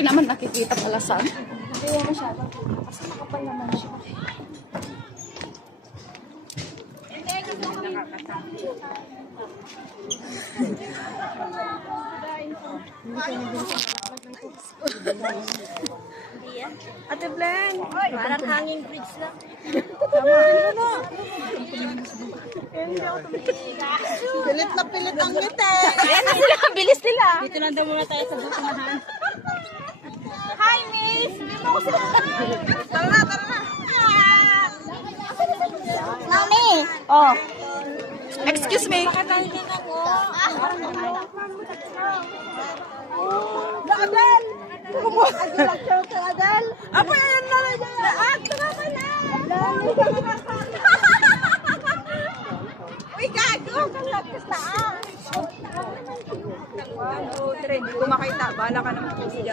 Hindi naman nakikita palasan. Hindi mo masyado. Kasi makapal naman siya. Ate Blen, parang hanging bridge lang. Pilit na pilit ang ngiti. Ayan na sila, bilis nila. Dito lang daw muna tayo sa bukunahan. Hi, Miss! Dito ko sila. Tara na, tara na. Mami! Oh. Excuse me. Pakatalikin ako. Adel! Adel! Apa yan na lang yan? Tara ka na! Uy, gago! Kalapis na ah! 1, 2, 3. Hindi ko makita. Bahala ka naman.